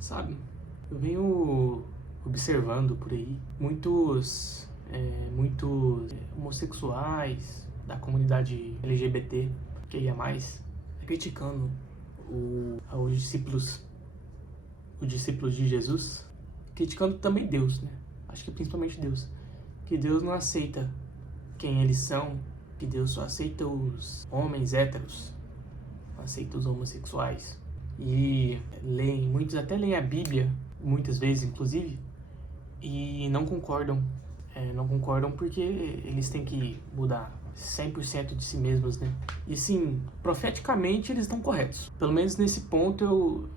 Sabe, eu venho observando por aí muitos homossexuais da comunidade LGBT, que ia mais, criticando os discípulos de Jesus, criticando também Deus, né? Acho que principalmente Deus, que Deus não aceita quem eles são, que Deus só aceita os homens héteros, não aceita os homossexuais. E muitos até leem a Bíblia, muitas vezes inclusive, e não concordam. Não concordam porque eles têm que mudar 100% de si mesmos, né? E sim, profeticamente eles estão corretos. Pelo menos nesse ponto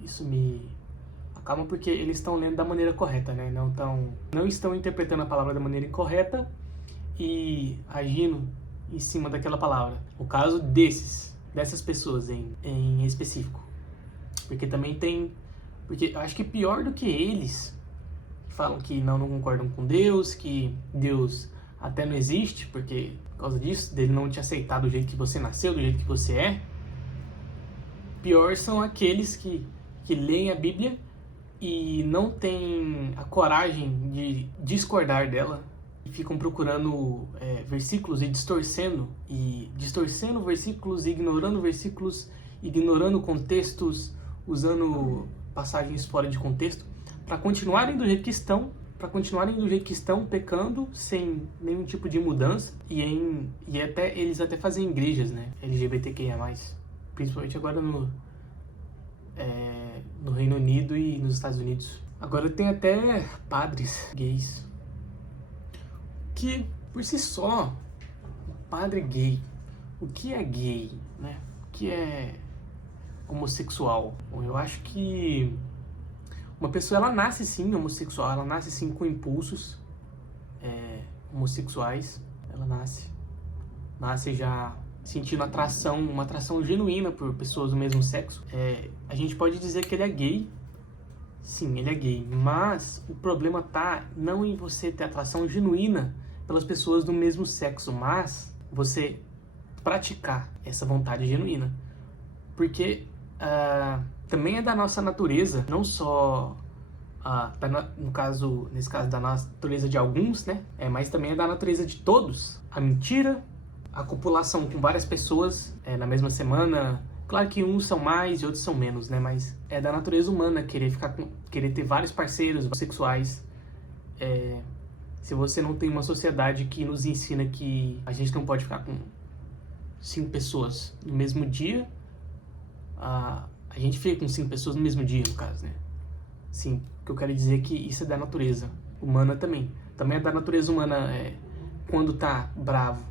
isso me acalma, porque eles estão lendo da maneira correta, né? Não estão interpretando a palavra da maneira incorreta e agindo em cima daquela palavra. O caso dessas pessoas em específico. Porque também porque eu acho que pior do que eles falam que não concordam com Deus, que Deus até não existe, porque por causa disso, dele não te aceitar do jeito que você nasceu, do jeito que você é. Pior são aqueles que leem a Bíblia e não têm a coragem de discordar dela, e ficam procurando versículos e distorcendo versículos, ignorando versículos, ignorando contextos, usando passagens fora de contexto, para continuarem do jeito que estão, pecando sem nenhum tipo de mudança, e eles até fazem igrejas, né, LGBTQIA+, principalmente agora no Reino Unido e nos Estados Unidos. Agora tem até padres gays, que por si só, padre gay, o que é gay, né? O que é homossexual? Bom, eu acho que uma pessoa, ela nasce sim homossexual, ela nasce sim com impulsos homossexuais, ela nasce já sentindo uma atração genuína por pessoas do mesmo sexo. A gente pode dizer que ele é gay, sim, ele é gay, mas o problema tá não em você ter atração genuína pelas pessoas do mesmo sexo, mas você praticar essa vontade genuína, porque também é da nossa natureza, não só nesse caso da natureza de alguns, né? Mas também é da natureza de todos. A mentira, a copulação com várias pessoas na mesma semana. Claro que uns são mais e outros são menos, né? Mas é da natureza humana querer ter vários parceiros sexuais. Se você não tem uma sociedade que nos ensina que a gente não pode ficar com 5 pessoas no mesmo dia, a gente fica com 5 pessoas no mesmo dia, no caso, né? Sim, o que eu quero dizer é que isso é da natureza humana também. Também é da natureza humana quando tá bravo.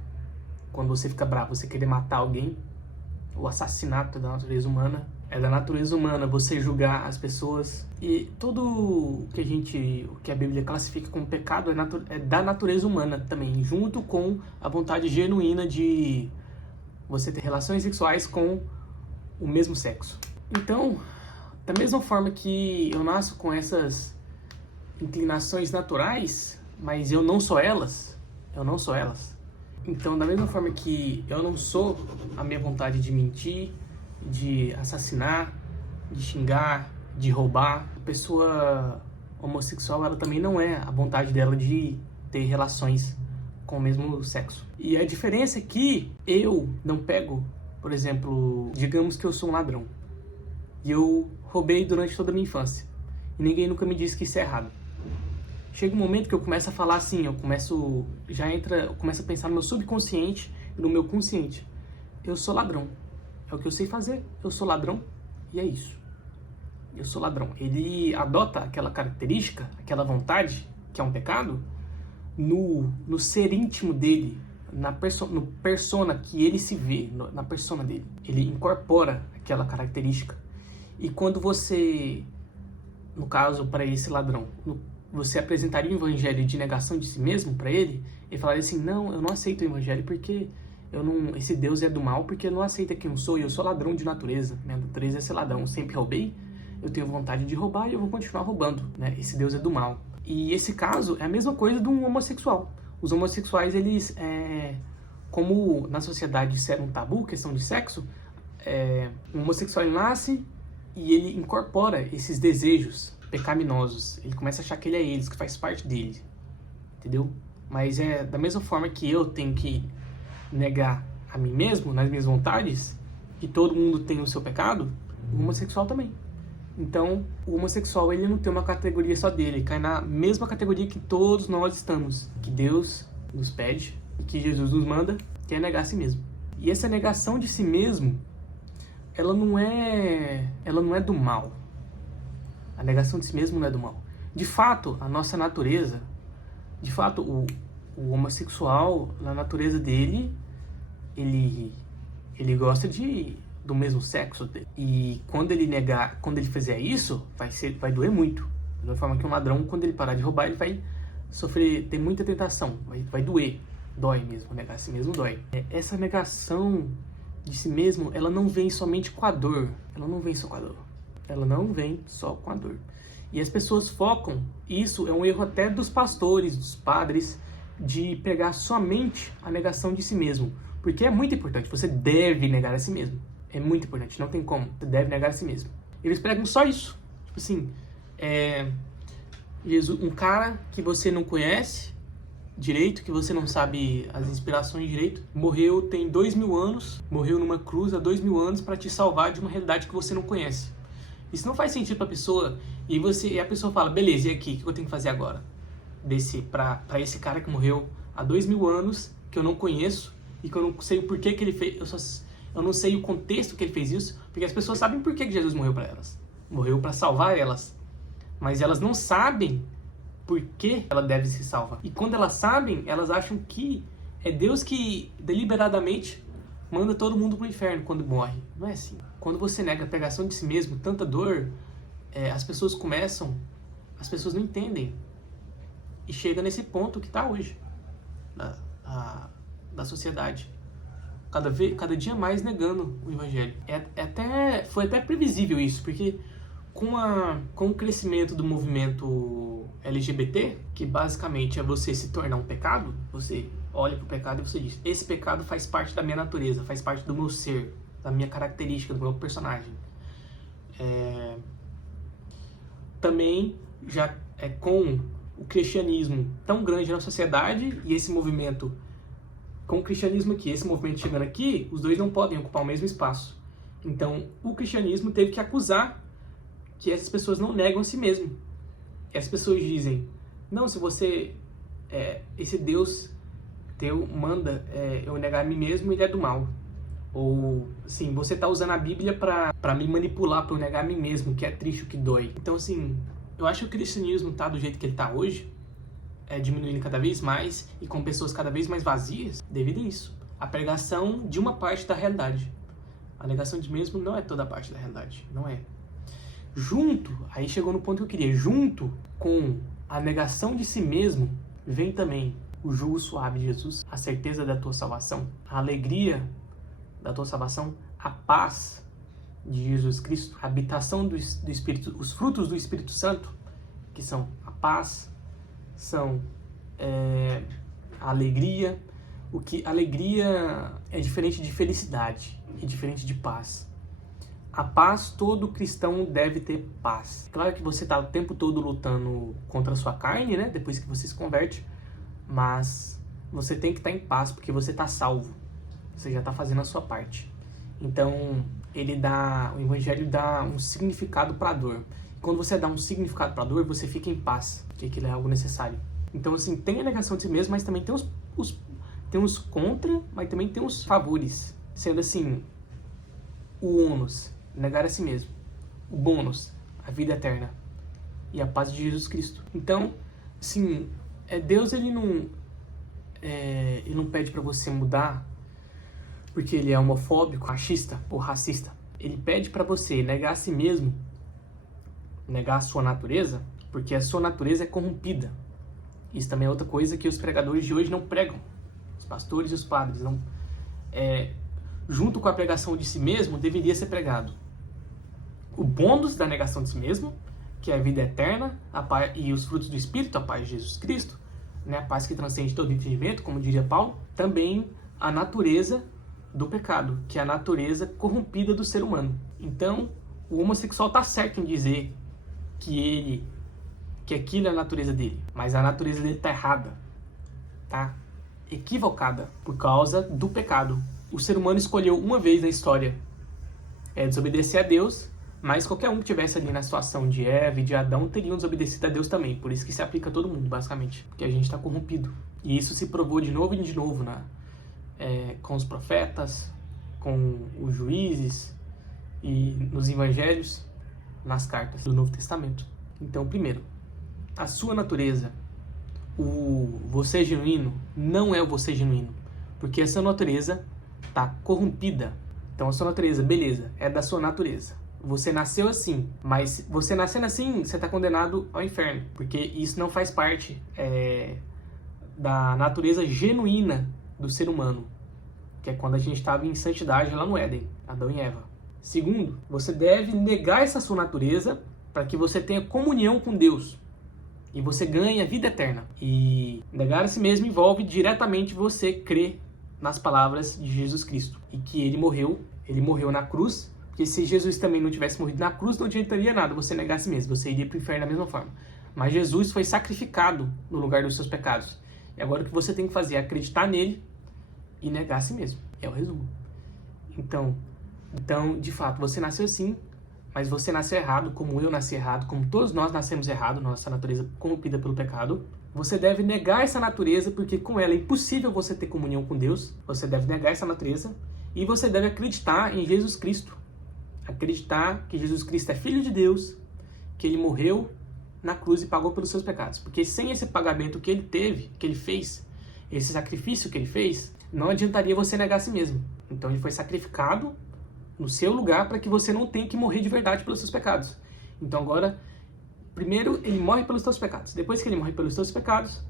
Quando você fica bravo, você querer matar alguém. O assassinato é da natureza humana. É da natureza humana você julgar as pessoas. E tudo o que a Bíblia classifica como pecado é da natureza humana também, junto com a vontade genuína de você ter relações sexuais com o mesmo sexo. Então, da mesma forma que eu nasço com essas inclinações naturais, mas eu não sou elas. Então, da mesma forma que eu não sou a minha vontade de mentir, de assassinar, de xingar, de roubar, a pessoa homossexual, ela também não é a vontade dela de ter relações com o mesmo sexo. E a diferença é que eu não pego, por exemplo, digamos que eu sou um ladrão e eu roubei durante toda a minha infância e ninguém nunca me disse que isso é errado. Chega um momento que eu começo a falar assim, eu começo a pensar no meu subconsciente e no meu consciente. Eu sou ladrão. É o que eu sei fazer. Eu sou ladrão e é isso. Eu sou ladrão. Ele adota aquela característica, aquela vontade, que é um pecado, no ser íntimo dele, no persona que ele se vê, na persona dele. Ele incorpora aquela característica. E quando você, no caso, para esse ladrão, você apresentaria um evangelho de negação de si mesmo para ele, ele falaria assim: não, eu não aceito o evangelho porque esse Deus é do mal, porque eu não aceito quem eu sou, e eu sou ladrão de natureza. Minha natureza é ser ladrão, eu sempre roubei, eu tenho vontade de roubar e eu vou continuar roubando, né? Esse Deus é do mal. E esse caso é a mesma coisa de um homossexual. Os homossexuais, eles, como na sociedade isso era um tabu, questão de sexo, um homossexual nasce e ele incorpora esses desejos pecaminosos. Ele começa a achar que ele é eles, que faz parte dele. Entendeu? Mas é da mesma forma que eu tenho que negar a mim mesmo, nas minhas vontades, que todo mundo tem o seu pecado, o homossexual também. Então, o homossexual, ele não tem uma categoria só dele, ele cai na mesma categoria que todos nós estamos, que Deus nos pede e que Jesus nos manda, que é negar a si mesmo. E essa negação de si mesmo, ela não é do mal. A negação de si mesmo não é do mal. De fato, a nossa natureza, de fato, o homossexual, na natureza dele, ele gosta do mesmo sexo dele. E quando ele fizer isso, vai doer muito. Da mesma forma que um ladrão, quando ele parar de roubar, ele vai ter muita tentação, vai doer. Dói mesmo, negar a si mesmo dói. Essa negação de si mesmo, ela não vem somente com a dor. Ela não vem só com a dor. Ela não vem só com a dor. E as pessoas focam, isso é um erro até dos pastores, dos padres, de pegar somente a negação de si mesmo. Porque é muito importante, você deve negar a si mesmo. É muito importante, não tem como, você deve negar a si mesmo. Eles pregam só isso. Tipo assim, Jesus, um cara que você não conhece direito, que você não sabe as inspirações direito, morreu tem 2000 anos, morreu numa cruz há 2000 anos para te salvar de uma realidade que você não conhece. Isso não faz sentido para a pessoa, e a pessoa fala, beleza, e aqui, o que eu tenho que fazer agora? Para esse cara que morreu há 2000 anos, que eu não conheço, e que eu não sei o porquê que ele fez, eu não sei o contexto que ele fez isso, porque as pessoas sabem por que Jesus morreu para elas. Morreu para salvar elas, mas elas não sabem por que ela deve se salvar. E quando elas sabem, elas acham que é Deus que deliberadamente manda todo mundo pro inferno quando morre. Não é assim. Quando você nega a pegação de si mesmo, tanta dor, as pessoas não entendem. E chega nesse ponto que está hoje, da sociedade. Cada dia mais negando o evangelho. Foi até previsível isso, porque com o crescimento do movimento LGBT, que basicamente é você se tornar um pecado, você olha para o pecado e você diz, esse pecado faz parte da minha natureza, faz parte do meu ser, da minha característica, do meu personagem. Também já com o cristianismo tão grande na sociedade e esse movimento, com o cristianismo aqui, esse movimento chegando aqui, os dois não podem ocupar o mesmo espaço. Então, o cristianismo teve que acusar que essas pessoas não negam a si mesmo. As pessoas dizem, não, se você, esse Deus teu manda eu negar a mim mesmo, ele é do mal. Ou, assim, você está usando a Bíblia para me manipular, para eu negar a mim mesmo, que é triste, o que dói. Então, assim, eu acho que o cristianismo tá do jeito que ele está hoje, diminuindo cada vez mais e com pessoas cada vez mais vazias devido a isso. A pregação de uma parte da realidade. A negação de si mesmo não é toda a parte da realidade, não é. Aí chegou no ponto que eu queria, junto com a negação de si mesmo, vem também o jugo suave de Jesus, a certeza da tua salvação, a alegria da tua salvação, a paz de Jesus Cristo, a habitação do Espírito, os frutos do Espírito Santo, que são a paz, são a alegria. Alegria é diferente de felicidade, é diferente de paz. A paz, todo cristão deve ter paz. Claro que você está o tempo todo lutando contra a sua carne, né? Depois que você se converte. Mas você tem que estar em paz, porque você está salvo. Você já está fazendo a sua parte. Então, o Evangelho dá um significado para a dor. E quando você dá um significado para a dor, você fica em paz, porque aquilo é algo necessário. Então, assim, tem a negação de si mesmo, mas também tem os contra, mas também tem os favores. Sendo assim, o ônus, negar a si mesmo. O bônus, a vida eterna. E a paz de Jesus Cristo. Então, assim, Deus, ele não pede para você mudar porque ele é homofóbico, machista ou racista. Ele pede para você negar a si mesmo, negar a sua natureza, porque a sua natureza é corrompida. Isso também é outra coisa que os pregadores de hoje não pregam. Os pastores e os padres não. Junto com a pregação de si mesmo, deveria ser pregado o bônus da negação de si mesmo, que é a vida eterna, a paz, e os frutos do Espírito, a paz de Jesus Cristo, né? A paz que transcende todo entendimento, como diria Paulo. Também a natureza do pecado, que é a natureza corrompida do ser humano. Então, o homossexual tá certo em dizer que aquilo é a natureza dele, mas a natureza dele tá errada, tá equivocada por causa do pecado. O ser humano escolheu uma vez na história desobedecer a Deus, mas qualquer um que estivesse ali na situação de Eva e de Adão teriam desobedecido a Deus também. Por isso que se aplica a todo mundo, basicamente, porque a gente está corrompido. E isso se provou de novo e de novo com os profetas, com os juízes e nos evangelhos, nas cartas do Novo Testamento. Então, primeiro, a sua natureza, o você genuíno, não é o você genuíno, porque a sua natureza está corrompida. Então, a sua natureza, beleza, é da sua natureza. Você nasceu assim, mas você nascendo assim, você está condenado ao inferno, porque isso não faz parte da natureza genuína do ser humano, que é quando a gente estava em santidade lá no Éden, Adão e Eva. Segundo, você deve negar essa sua natureza para que você tenha comunhão com Deus e você ganhe a vida eterna. E negar a si mesmo envolve diretamente você crer nas palavras de Jesus Cristo e que ele morreu na cruz, porque se Jesus também não tivesse morrido na cruz, não adiantaria nada você negar a si mesmo, você iria para o inferno da mesma forma. Mas Jesus foi sacrificado no lugar dos seus pecados. E agora o que você tem que fazer é acreditar nele e negar a si mesmo. É o resumo. Então, de fato, você nasceu assim, mas você nasceu errado, como eu nasci errado, como todos nós nascemos errado, nossa natureza corrompida pelo pecado. Você deve negar essa natureza, porque com ela é impossível você ter comunhão com Deus. Você deve negar essa natureza e você deve acreditar em Jesus Cristo. Acreditar que Jesus Cristo é Filho de Deus, que ele morreu na cruz e pagou pelos seus pecados. Porque sem esse pagamento que ele teve, que ele fez, esse sacrifício que ele fez, não adiantaria você negar a si mesmo. Então ele foi sacrificado no seu lugar para que você não tenha que morrer de verdade pelos seus pecados. Então agora, primeiro ele morre pelos seus pecados. Depois que ele morre pelos seus pecados,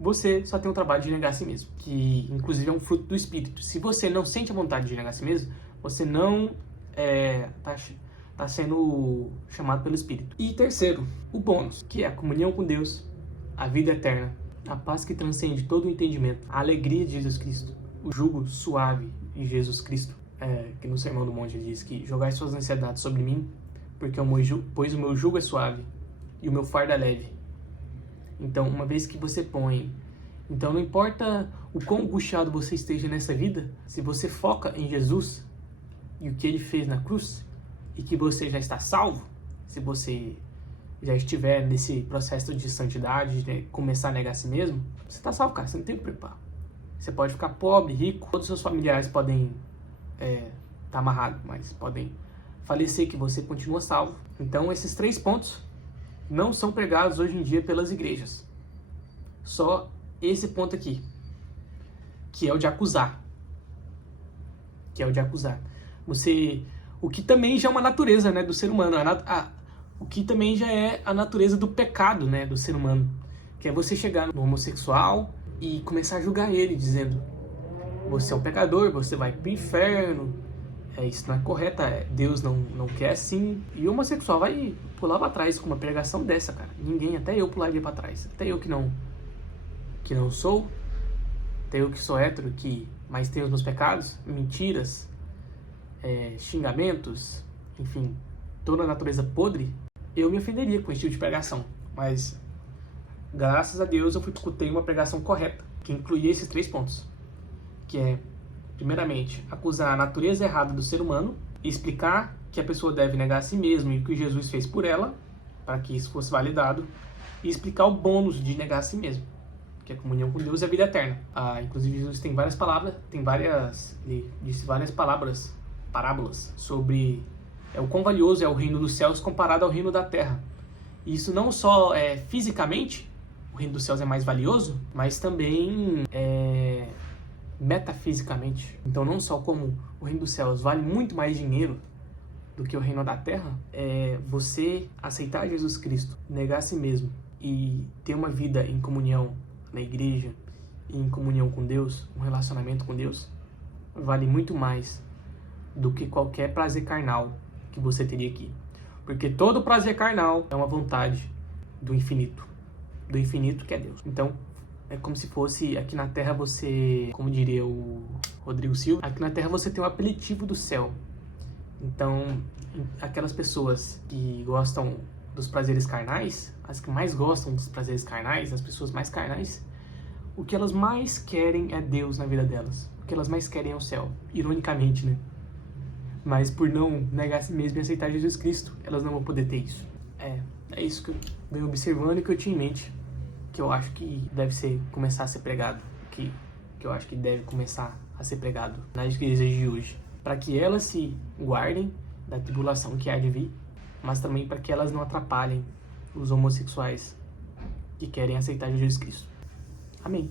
você só tem o trabalho de negar a si mesmo, que inclusive é um fruto do Espírito. Se você não sente a vontade de negar a si mesmo, você não está sendo chamado pelo Espírito. E terceiro, o bônus, que é a comunhão com Deus, a vida eterna, a paz que transcende todo o entendimento, a alegria de Jesus Cristo, o jugo suave de Jesus Cristo, que no Sermão do Monte ele diz que jogai suas ansiedades sobre mim, pois o meu jugo é suave e o meu fardo é leve. Então, uma vez que você põe... Então, não importa o quão angustiado você esteja nessa vida, se você foca em Jesus e o que ele fez na cruz, e que você já está salvo, se você já estiver nesse processo de santidade, de começar a negar a si mesmo, você está salvo, cara, você não tem que preocupar. Você pode ficar pobre, rico, todos os seus familiares podem estar amarrados, mas podem falecer, que você continua salvo. Então, esses 3 pontos não são pregados hoje em dia pelas igrejas. Só esse ponto aqui, que é o de acusar. O que também já é uma natureza, né, do ser humano. O que também já é a natureza do pecado, né, do ser humano. Que é você chegar no homossexual e começar a julgar ele, dizendo: você é um pecador, você vai pro inferno, isso não é correto, Deus não quer assim. E o homossexual vai pular pra trás com uma pregação dessa, cara. Ninguém, até eu pularia pra trás. Até eu que não sou, até eu que sou hétero, mas tenho os meus pecados, mentiras, xingamentos, enfim, toda a natureza podre, eu me ofenderia com esse tipo de pregação. Mas, graças a Deus, eu escutei uma pregação correta, que incluía esses 3 pontos. Que é, primeiramente, acusar a natureza errada do ser humano, e explicar que a pessoa deve negar a si mesma e o que Jesus fez por ela, para que isso fosse validado, e explicar o bônus de negar a si mesmo, que é a comunhão com Deus e a vida eterna. Inclusive, Jesus tem várias palavras, ele disse várias parábolas sobre o quão valioso é o reino dos céus comparado ao reino da terra. E isso não só fisicamente, o reino dos céus é mais valioso, mas também metafisicamente. Então, não só como o reino dos céus vale muito mais dinheiro do que o reino da terra, você aceitar Jesus Cristo, negar a si mesmo e ter uma vida em comunhão na igreja, em comunhão com Deus, um relacionamento com Deus, vale muito mais do que qualquer prazer carnal que você teria aqui. Porque todo prazer carnal é uma vontade do infinito que é Deus. Então, é como se fosse aqui na Terra você, como diria o Rodrigo Silva, aqui na Terra você tem um apelativo do céu. Então, aquelas pessoas que gostam dos prazeres carnais, as que mais gostam dos prazeres carnais, as pessoas mais carnais, o que elas mais querem é Deus na vida delas. O que elas mais querem é o céu. Ironicamente, né? Mas por não negar a si mesmo e aceitar Jesus Cristo, elas não vão poder ter isso. É isso que eu venho observando e que eu tinha em mente, que eu acho que deve começar a ser pregado, que eu acho que deve começar a ser pregado nas igrejas de hoje, para que elas se guardem da tribulação que há de vir, mas também para que elas não atrapalhem os homossexuais que querem aceitar Jesus Cristo. Amém.